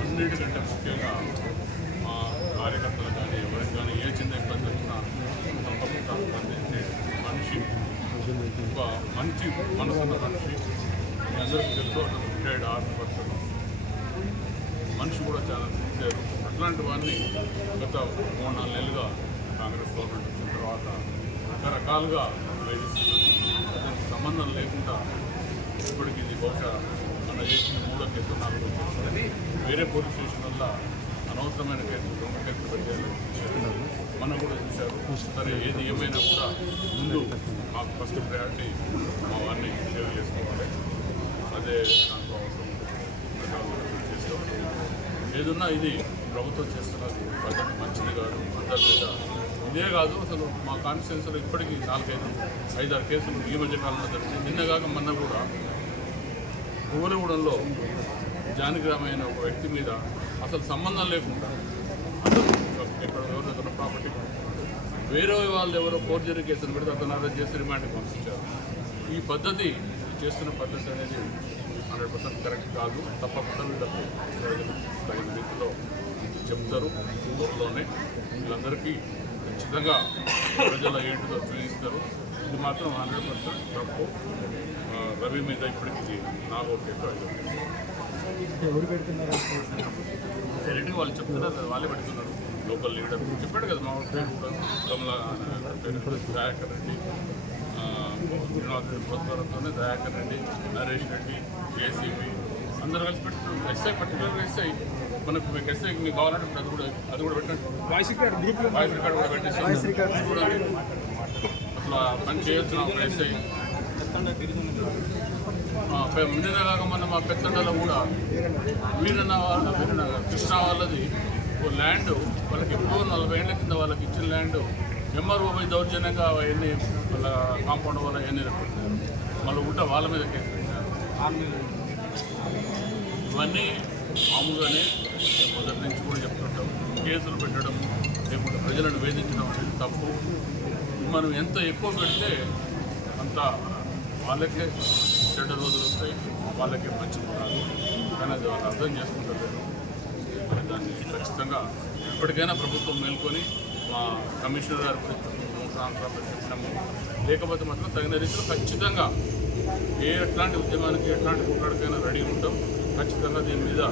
అన్నిటికంటే ముఖ్యంగా మా కార్యకర్తలు కానీ ఎవరికి కానీ ఏ చిన్న ఇబ్బంది వచ్చినా తప్పకుండా స్పందించే మనిషి ఒక మంచి మనసున్న మనిషి. అందరికీ తెలుసు అతను రిటైర్డ్ ఆర్మీ పర్సన్ మనిషి కూడా చాలా సిన్సియర్ అట్లాంటి వారిని గత మూడు నాలుగు నెలలుగా కాంగ్రెస్ గవర్నమెంట్ వచ్చిన తర్వాత రకరకాలుగా వేధిస్తున్నారు. అతనికి సంబంధం లేకుండా ఇప్పటికి ఇది బహుశా మన చేసిన మూడో కేసు నాలుగో కేసు అని వేరే పోలీస్ స్టేషన్ వల్ల అనవసరమైన కేసులు దొంగ కేసులు పెట్టారు మనం కూడా చూశారు. సరే ఏది ఏమైనా కూడా ముందు మాకు ఫస్ట్ ప్రయారిటీ అదే దాంట్లో అవసరం. ఏదున్నా ఇది ప్రభుత్వం చేస్తున్నది ప్రజలకు మంచిది కాదు అందరి మీద. ఇదే కాదు అసలు మా కాన్స్టిట్యూన్సీలో ఇప్పటికీ నాలుగైదు ఐదారు కేసులు ఈ మధ్య కాలంలో జరిగింది నిన్న కాక మొన్న కూడా భువనగూడెంలో జానగ్రామైన ఒక వ్యక్తి మీద అసలు సంబంధం లేకుండా అతను ఇక్కడ ఎవరి దగ్గర ప్రాపర్టీ వేరే వాళ్ళు ఎవరో ఫోర్జరీ కేసులు పెడితే అతను అరెస్ట్ చేసి రిమాండ్కి పంపించారు. ఈ పద్ధతి చేస్తున్న పద్ధతి అనేది హండ్రెడ్ పర్సెంట్ కరెక్ట్ కాదు. తప్పకుండా వీళ్ళకు తగిన రీతిలో చెప్తారు. త్వరలోనే వీళ్ళందరికీ ఖచ్చితంగా ప్రజల ఏంటిదో చూపిస్తారు ఇది మాత్రం హండ్రెడ్ పర్సెంట్ తప్పు. రవి మీద ఇప్పటికి ఇది నా ఓకే ఎవరు పెడుతున్నారు? డైరెక్ట్గా వాళ్ళు చెప్తున్నారు వాళ్ళే పెడుతున్నారు. లోకల్ లీడర్ చెప్పాడు కదా మా పేరు కూడా. కమలా రెడ్డి రెడ్డి ప్రోత్సాహంతోనే దయాకర్ రెడ్డి నరేష్ రెడ్డి జేసీబీ అందరూ కలిసి పెట్టుకున్నారు ఎస్ఐ పర్టికులర్గా ఎస్ఐ. మనకు మీకు ఎస్ఐ మీకు కావాలంటే ఇప్పుడు అది కూడా అది కూడా పెట్టండి. Voice record group voice record కూడా పెట్టేసి ఆ పని చేయొచ్చు ఎస్ఐ. కాక మొన్న మా పెద్దండలో కూడా వీరన్న వాళ్ళ వీరన్న కృష్ణ వాళ్ళది ఓ ల్యాండ్ వాళ్ళకి ఎప్పుడో నలభై ఏళ్ళ కింద వాళ్ళకి ఇచ్చిన ల్యాండ్. ఎంఆర్ఓ పోయి దౌర్జన్యంగా అవన్నీ వాళ్ళ కాంపౌండ్ వాళ్ళ అవన్నీ పెట్టారు మళ్ళీ ఉంట వాళ్ళ మీద కేసు పెట్టారు. ఇవన్నీ మామూలుగానే మేము మొదటి నుంచి కూడా చెప్తుంటాం. కేసులు పెట్టడం లేకుంటే ప్రజలను వేధించడం అనేది తప్పు. మనం ఎంత ఎక్కువ పెడితే అంత వాళ్ళకే చెడ్డ రోజులు వస్తాయి వాళ్ళకే మంచిది కాదు. కానీ అది వాళ్ళు అర్థం చేసుకుంటలేరు. మరి దాన్ని ఖచ్చితంగా ఇప్పటికైనా ప్రభుత్వం మేల్కొని మా కమిషనర్ గారు కూడా చెప్పినాము లేకపోతే మాత్రం తగిన రీతిలో ఖచ్చితంగా ఏ ఎట్లాంటి ఉద్యమానికి ఎట్లాంటి పోరాటకైనా రెడీ ఉంటాం. ఖచ్చితంగా దీని మీద